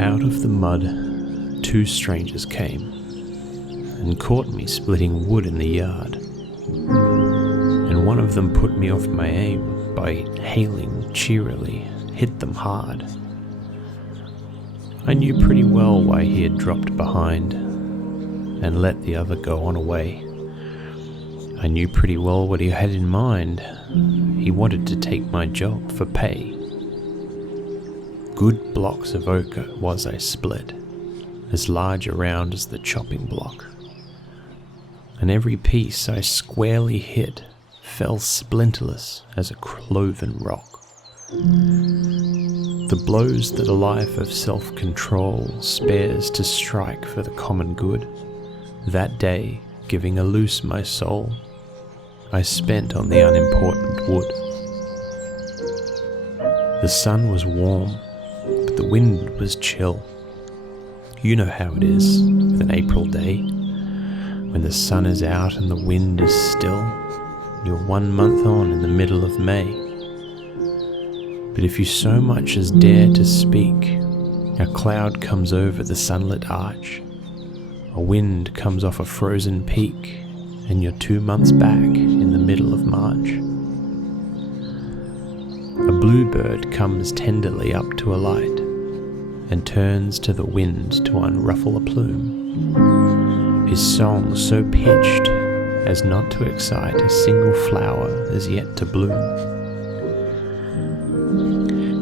Out of the mud, two strangers came and caught me splitting wood in the yard. And one of them put me off my aim by hailing cheerily, hit them hard. I knew pretty well why he had dropped behind and let the other go on away. I knew pretty well what he had in mind. He wanted to take my job for pay. Good blocks of oak was I split, as large around as the chopping block. And every piece I squarely hit fell splinterless as a cloven rock. The blows that a life of self-control spares to strike for the common good, that day giving a loose my soul, I spent on the unimportant wood. The sun was warm, but the wind was chill. You know how it is with an April day, when the sun is out and the wind is still. You're 1 month on in the middle of May. But if you so much as dare to speak, a cloud comes over the sunlit arch, a wind comes off a frozen peak, and you're 2 months back in the middle of March. A bluebird comes tenderly up to a light and turns to the wind to unruffle a plume, his song so pitched as not to excite a single flower as yet to bloom.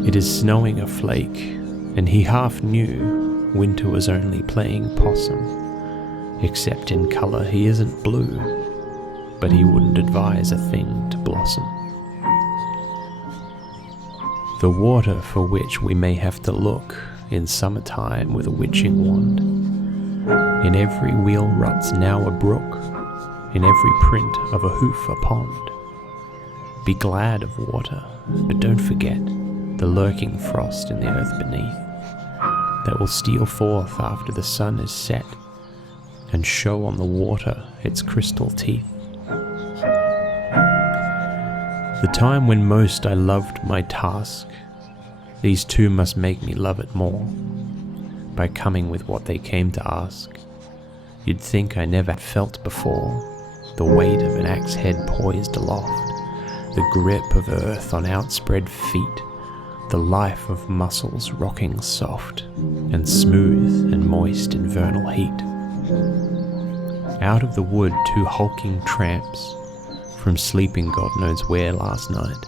It is snowing a flake, and he half knew winter was only playing possum, except in colour he isn't blue, but he wouldn't advise a thing to blossom. The water for which we may have to look in summertime with a witching wand. In every wheel ruts now a brook, in every print of a hoof a pond. Be glad of water, but don't forget the lurking frost in the earth beneath, that will steal forth after the sun is set and show on the water its crystal teeth. The time when most I loved my task, these two must make me love it more, by coming with what they came to ask. You'd think I never felt before the weight of an axe head poised aloft, the grip of earth on outspread feet, the life of muscles rocking soft and smooth and moist in vernal heat. Out of the wood two hulking tramps, from sleeping God knows where last night,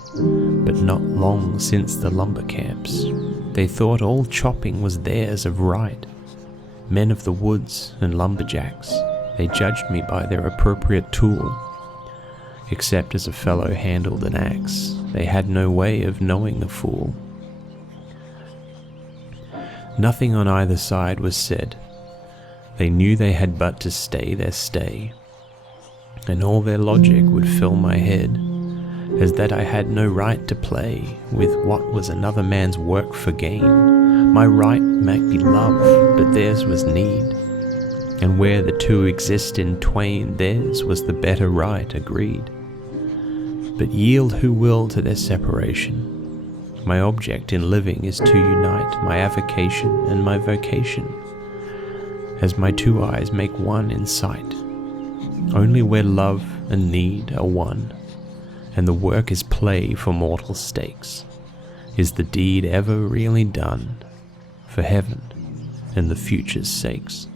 but not long since the lumber camps. They thought all chopping was theirs of right. Men of the woods and lumberjacks, they judged me by their appropriate tool. Except as a fellow handled an axe, they had no way of knowing the fool. Nothing on either side was said. They knew they had but to stay their stay, and all their logic would fill my head, as that I had no right to play with what was another man's work for gain. My right might be love, but theirs was need, and where the two exist in twain, theirs was the better right, agreed. But yield who will to their separation. My object in living is to unite my avocation and my vocation, as my two eyes make one in sight. Only where love and need are one, and the work is play for mortal stakes, is the deed ever really done for heaven and the future's sakes.